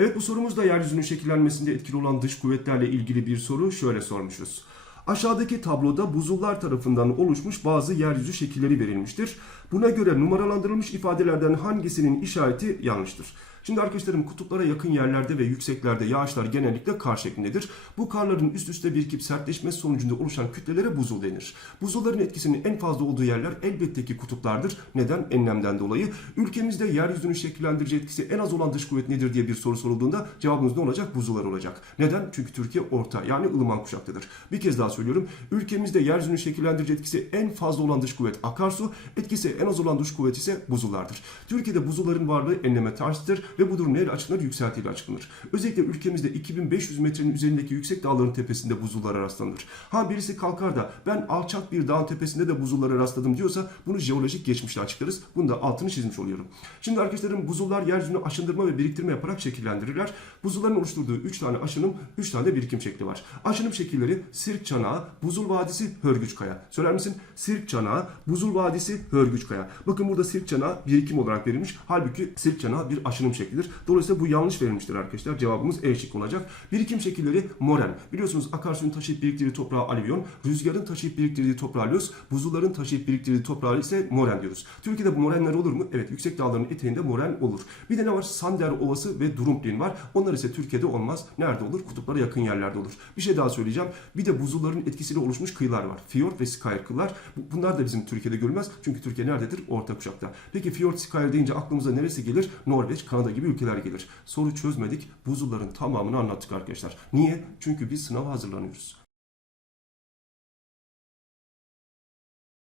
Evet bu sorumuz da yeryüzünün şekillenmesinde etkili olan dış kuvvetlerle ilgili bir soru. Şöyle sormuşuz. Aşağıdaki tabloda buzullar tarafından oluşmuş bazı yeryüzü şekilleri verilmiştir. Buna göre numaralandırılmış ifadelerden hangisinin işareti yanlıştır? Şimdi arkadaşlarım kutuplara yakın yerlerde ve yükseklerde yağışlar genellikle kar şeklindedir. Bu karların üst üste birikip sertleşmesi sonucunda oluşan kütlelere buzul denir. Buzulların etkisinin en fazla olduğu yerler elbette ki kutuplardır. Neden? Enlemden dolayı. Ülkemizde yeryüzünü şekillendirici etkisi en az olan dış kuvvet nedir diye bir soru sorulduğunda cevabımız ne olacak? Buzullar olacak. Neden? Çünkü Türkiye orta yani ılıman kuşaktadır. Bir kez daha söylüyorum. Ülkemizde yeryüzünü şekillendirici etkisi en fazla olan dış kuvvet akarsu, etkisi en az olan dış kuvvet ise buzullardır. Türkiye'de buzulların varlığı enleme terstir ve bu durum neyle açıklanır? Yükseltiyle açıklanır. Özellikle ülkemizde 2500 metrenin üzerindeki yüksek dağların tepesinde buzullara rastlanır. Ha birisi kalkar da ben alçak bir dağın tepesinde de buzullara rastladım diyorsa bunu jeolojik geçmişle açıklarız. Bunu da altını çizmiş oluyorum. Şimdi arkadaşlarım buzullar yeryüzünü aşındırma ve biriktirme yaparak şekillendirirler. Buzulların oluşturduğu 3 tane aşınım, 3 tane birikim şekli var. Aşınım şekilleri Sirk Çanağı, Buzul Vadisi, Hörgüç Kaya. Söyler misin? Sirk Çanağı, Buzul Vadisi, Hörgüç Kaya. Bakın burada Sirk Çanağı birikim olarak verilmiş. Halbuki Sirk Çanağı bir aşınım şeklidir. Dolayısıyla bu yanlış verilmiştir arkadaşlar. Cevabımız E şıkkı olacak. Birikim şekilleri moren. Biliyorsunuz akarsuyun taşıyıp biriktirdiği toprağı alüvyon, rüzgarın taşıyıp biriktirdiği toprağı löz, buzulların taşıyıp biriktirdiği toprağı ise moren diyoruz. Türkiye'de bu morenler olur mu? Evet yüksek dağların eteğinde moren olur. Bir de ne var? Sander Ovası ve Durumplin var. Onlar ise Türkiye'de olmaz. Nerede olur? Kutuplara yakın yerlerde olur. Bir şey daha söyleyeceğim. Bir de buzulların etkisiyle oluşmuş kıyılar var. Fiyort ve Skyr kıyılar. Bu- Bunlar da bizim Türkiye'de görülmez. Çünkü Türkiye nerededir? Orta kuşakta. Peki Fiyort, Skyr deyince aklımıza neresi gelir? Norveç, Kanada gibi ülkeler gelir. Soru çözmedik. Buzulların tamamını anlattık arkadaşlar. Niye? Çünkü biz sınava hazırlanıyoruz.